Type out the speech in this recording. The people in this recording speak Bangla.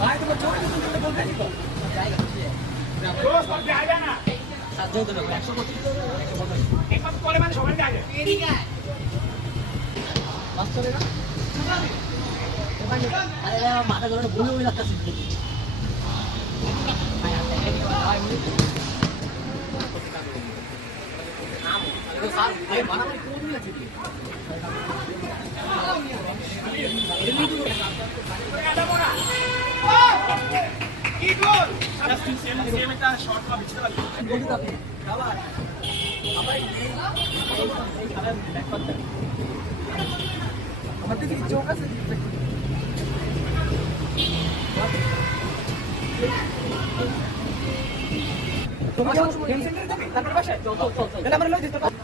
ভাই তোমার জোরে কিন্তু বলতে দিত জায়গা আছে দোস্ত আর জায়গা না সাত জন ধরে 125 এক মাস পরে মানে সবাই জায়গা এদিকে মাস্টারে না আরে মাথা ধরে ভুলে হয়ে যাচ্ছে ভাই মারামারি কোন দিন আছে কি গোল জাস্ট সেম একটা শট বা বিছতে পারবে বলতে আপনি আবার আবার এই খেলার ব্যাক করতে আমাদের কি চোখ আছে তোমার গেম সেন্টারে যাবে তারপর বাসায় চল তাহলে আমরা লই যেতে পারি